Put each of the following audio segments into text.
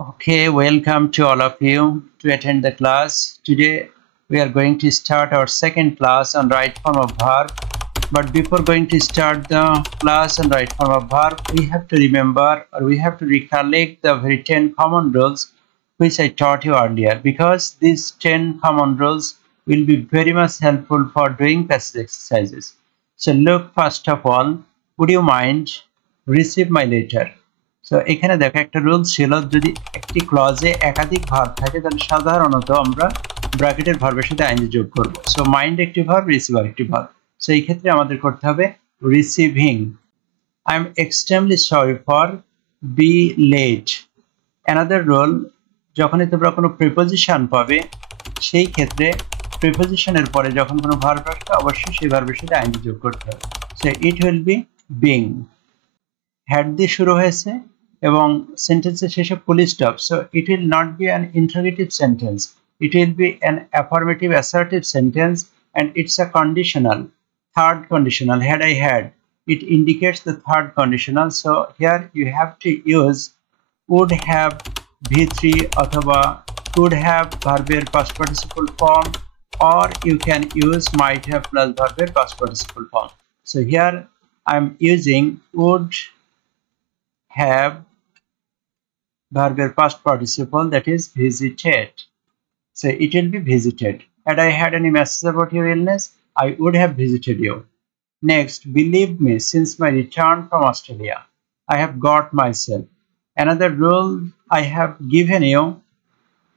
Okay, welcome to all of you to attend the class. Today we are going to start our second class on right form of verb. But before going to start the class on right form of verb, we have to remember or we have to recollect the very 10 common rules which I taught you earlier, because these 10 common rules will be very much helpful for doing passage exercises. So look, first of all, would you mind receive my letter? So এখানে দেখো একটা রুল ছিল, যদি একটি ক্লজে একাধিক ভার্ব থাকে তাহলে সাধারণত আমরা ব্র্যাকেটের ভার্বের সাথে আইএনজি যোগ করব। সো মাইন্ড একটি ভার্ব, রিসিভার একটি ভার্ব। সো এই ক্ষেত্রে আমাদের করতে হবে receiving. I am extremely sorry for be late. Another rule, যখনই তোমরা কোনো প্রিপোজিশন পাবে সেই ক্ষেত্রে প্রিপোজিশনের পরে যখন কোনো ভার্ব আসবে অবশ্যই সেই ভার্বের সাথে আইএনজি যোগ করতে হবে। So it will be being. Had দিয়ে শুরু হয়েছে এবং সেন্টেন্সের শেষে full stop, so it will not be an interrogative sentence, it will be an affirmative assertive sentence, and it's a conditional, third conditional. Had I had, it indicates the third conditional. So here you have to use would have v3 অথবা could have verb past participle form, or you can use might have plus verb past participle form. So here I'm using would have verb past participle, that is visited. So it will be visited. Had I had any message about your illness, I would have visited you. Next, believe me, since my return from Australia, I have got myself. Another rule I have given you,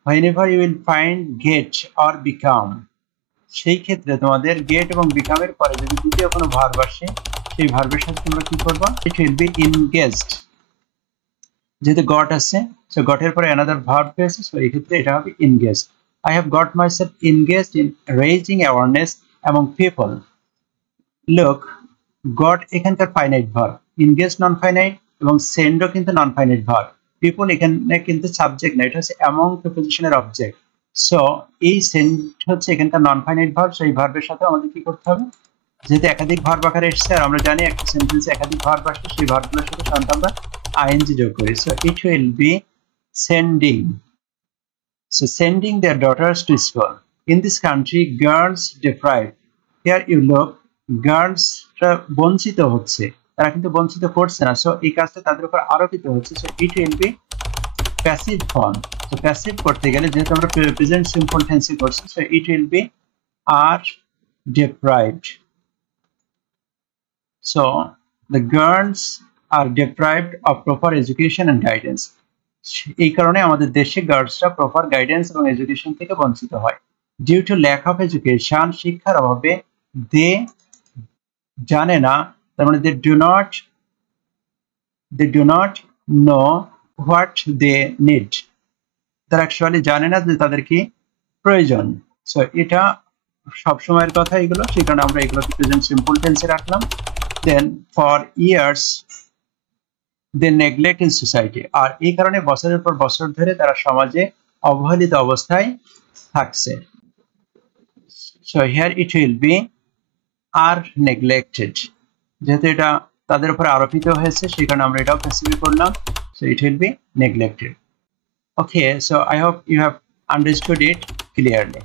whenever you will find get or become, সেই ক্ষেত্রে তোমাদের get এবং become এর পরে যদি দ্বিতীয় কোনো ভার্ব আসে সেই ভার্বের সাথে তোমরা কি করবে? It will be engaged. যেহেতু got আছে, so got এর পরে another verb পেয়েছে, so এই ক্ষেত্রে এটা হবে engaged. I have got myself engaged in raising awareness among people. Look, got এখানকার finite verb, engaged non finite এবং send ও কিন্তু নন ফাইনাইট ভার্ব। people এখানে কিন্তু সাবজেক্ট না, এটা হচ্ছে among প্রিপোজিশনের অবজেক্ট। সো এই send হচ্ছে এখানকার নন ফাইনাইট ভার্ব, সেই ভার্বের সাথে আমাদের কি করতে হবে? যেহেতু একাধিক ভার্ব আকারে এসেছে আর আমরা জানি একটা সেন্টেন্সে একাধিক ভার্ব আসলে সেই ভার্বগুলোর সাথে সাধারণত আমরা আইএনজি যোগ করি। So it will B sending. So sending their daughters to school. In this country, girls deprived. Here you look, girls বঞ্চিত হচ্ছে, তারা কিন্তু বঞ্চিত করছে না, সো এই কাজটা তাদের উপর আরোপিত হচ্ছে। So it will be passive form. So passive করতে গেলে যেহেতু আমরা প্রেজেন্ট সিম্পল টেন্সে করছি, so it will be are deprived. So the girls are deprived of proper education and guidance. এই কারণে আমাদের দেশে গার্লসরা প্রপার গাইডেন্স এবং এডুকেশন থেকে বঞ্চিত হয়। Due to lack of education, শিক্ষার অভাবে, দে জানে না, তার মানে they do not know what they need, তারা অ্যাকচুয়ালি জানে না যে তাদের কি প্রয়োজন। সো এটা সবসময়ের কথা এগুলো, সেই কারণে আমরা এগুলোকে প্রেজেন্ট সিম্পল টেন্সে রাখলাম। Then for years they neglect in society, আর এই কারণে বছরের পর বছর ধরে তারা সমাজে অবহেলিত অবস্থায় থাকছে। So here it will be are neglected, যেহেতু এটা তাদের উপর আরোপিত হয়েছে সেই কারণে আমরা এটাও প্যাসিভ করলাম। So it will be neglected. Okay, so I hope you have understood it clearly.